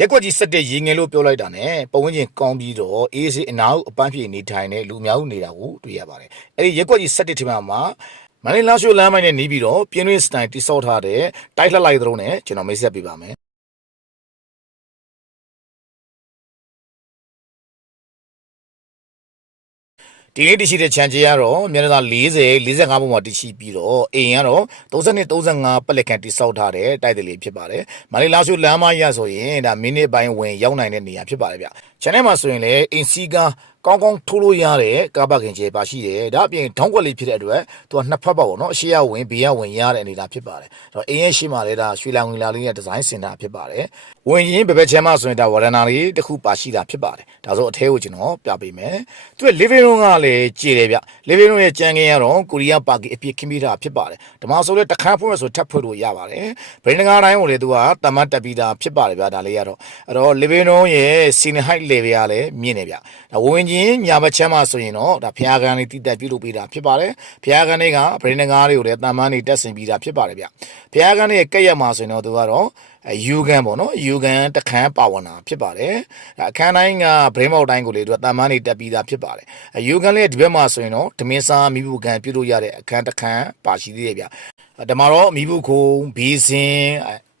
ရက်ကွက်ကြီးဆက်တဲ့ရေငယ်လို့ပြောလိုက်တာနဲ့ပတ်ဝန်းကျင်ကောင်းပြီးတော့အေးစေးအနာအပန်းဖြေနေထိုင်တဲ့လူများဦးနေတာကိုတွေ့ရပါတယ်။အဲဒီရက်ကွက်ကြီးဆက်တဲ့ထင်မှာမန္တလေးလာရှိုးလမ်းမိုင်းနဲ့နီးပြီးတော့ပြင်းရင်းစတိုင်တိဆောက်ထားတဲ့တိုက်လှလိုက်သလုံးနဲ့ကျွန်တော်မိတ်ဆက်ပေးပါမယ်။ဒီနေ့တရှိတဲ့ခြံကြီးကတော့မျက်နှာ40 45ပုံမှာတရှိပြီးတော့အိမ်ကတော့32 35ပတ်လက်ခံတိဆောက်ထားတဲ့တိုက်တယ်လေးဖြစ်ပါတယ်။မန္တလေးလာရှိုးလမ်းမရဆိုရင်ဒါမိနစ်ပိုင်းဝင်ရောက်နိုင်တဲ့နေရာဖြစ်ပါတယ်ဗျ။ခြံထဲမှာဆိုရင်လည်းအိမ်စီးကားကောင်းကောင်းထိုးလို့ရတဲ့ကားပါကင်ကျဲပါရှိတယ်။ဒါအပြင်ထောင်းကွက်လေးဖြစ်တဲ့အတွက်သူကနှစ်ဖက်ပါပေါ့နော်။အရှိရဝင်ဘေးရဝင်ရတဲ့အနေအထားဖြစ်ပါတယ်။အဲ့တော့အိမ်ရဲ့ရှိမှလည်းဒါရွှေလောင်ဝင်လာလေးနဲ့ဒီဇိုင်းစင်တာဖြစ်ပါတယ်။ဝင်ရင်ဘယ်ဘက်ချမ်းမဆိုရင်ဒါဝရဏာလေးတစ်ခုပါရှိတာဖြစ်ပါတယ်။ဒါဆိုအထဲကိုကျွန်တော်ပြပေးမယ်။သူက living room ကလည်းကြည်တယ်ဗျ။ living room ရဲ့ကြံခင်းကတော့ကိုရီးယားပါကင်အပြည့်ခင်းပြီးတာဖြစ်ပါတယ်။ဒီမှာဆိုလည်းတခါဖွင့်မယ်ဆိုထပ်ဖွင့်လို့ရပါတယ်။ဗရင်းကားတိုင်းကိုလည်းသူကတမတ်တက်ပြီးတာဖြစ်ပါတယ်ဗျာဒါလေးကတော့အဲ့တော့ living room ရဲ့ ceiling height level ကလည်းမြင့်နေဗျ။ဒါဝင်ချင်းညာဘက်ချမ်းမဆိုရင်တော့ဒါဖျားကန်လေးတိတက်ပြုလုပ်ပေးတာဖြစ်ပါတယ်။ဖျားကန်လေးကဗရင်းကားတွေကိုလည်းတမန်နေတက်ဆင်ပြီးတာဖြစ်ပါတယ်ဗျ။ဖျားကန်လေးရဲ့ကက်ရက်မှာဆိုရင်တော့သူကတော့ယူကန်ပေါ့နော်ယူကန်တခန်းပါဝင်တာဖြစ်ပါတယ်အခန်းတိုင်းကဗရင်းမောက်တိုင်းကိုလေသူကတမန်နေတက်ပြီးတာဖြစ်ပါတယ်ယူကန်လေးဒီဘက်မှာဆိုရင်တော့ဓမင်းစားမိဘူးကန်ပြုလို့ရတဲ့အခန်းတခန်းပါရှိသေးတယ်ဗျဒါမှတော့မိဘူးခုံဘီစင်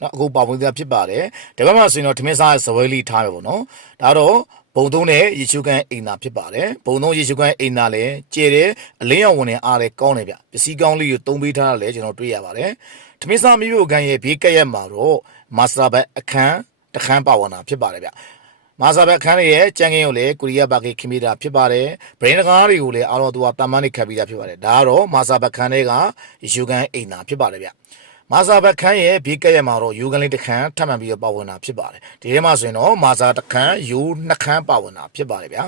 နော်အခုပါဝင်တာဖြစ်ပါတယ်ဒီဘက်မှာဆိုရင်တော့ဓမင်းစားစပွဲလေးထားရပေါ့နော်ဒါတော့ဘုံသုံးနဲ့ရေချူကန်အိမ်သာဖြစ်ပါတယ်ဘုံသုံးရေချူကန်အိမ်သာလည်းကျဲတယ်အလင်းရောင်ဝင်နေအားလည်းကောင်းတယ်ဗျပစ္စည်းကောင်းလေးကိုသုံးပေးထားတာလည်းကျွန်တော်တွေ့ရပါတယ်ဓမင်းစားမိဘူးကန်ရဲ့ဘေးကက်ရက်မှာတော့မာစတာဘက်အခန်းတခန်းပါဝင်တာဖြစ်ပါတယ်ဗျမာစတာဘက်အခန်းရဲ့ကြံခင်းကိုလည်းကိုရီးယားပါကခင်းမိတာဖြစ်ပါတယ်ဗရင်းကားတွေကိုလည်းအားလုံးသူကတမန်နေခတ်ပြီးတာဖြစ်ပါတယ်ဒါကတော့မာစတာဘက်ခန်းတွေကယူကန်အိမ်သာဖြစ်ပါတယ်ဗျမာစာဘက်ခန်းရဲ့ဘေးကက်ရက်မှာတော့ယူကန်လေးတစ်ခန်းထပ်မံပြီးတော့ပါဝင်တာဖြစ်ပါတယ်ဒီထဲမှာဆိုရင်တော့မာစာတစ်ခန်းယူနှစ်ခန်းပါဝင်တာဖြစ်ပါတယ်ဗျာ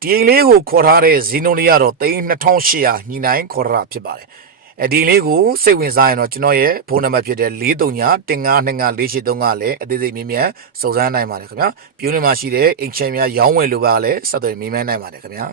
ဒီအိမ်လေးကိုခေါ်ထားတဲ့ဇီနိုလေးကတော့3800ညှိနှိုင်းခေါ်ထားတာဖြစ်ပါတယ်ဒီလေးကိုစိတ်ဝင်စားရင်တော့ကျွန်တော်ရဲ့ဖုန်းနံပါတ်ဖြစ်တဲ့4335254833ကလည်းအသေးစိတ်မြင်မြန်စုံစမ်းနိုင်ပါတယ်ခင်ဗျာပြိုးနေမှာရှိတဲ့အိမ်ချမ်းများရောင်းဝယ်လိုပါလည်းဆက်သွယ်မြင်မြန်နိုင်ပါတယ်ခင်ဗျာ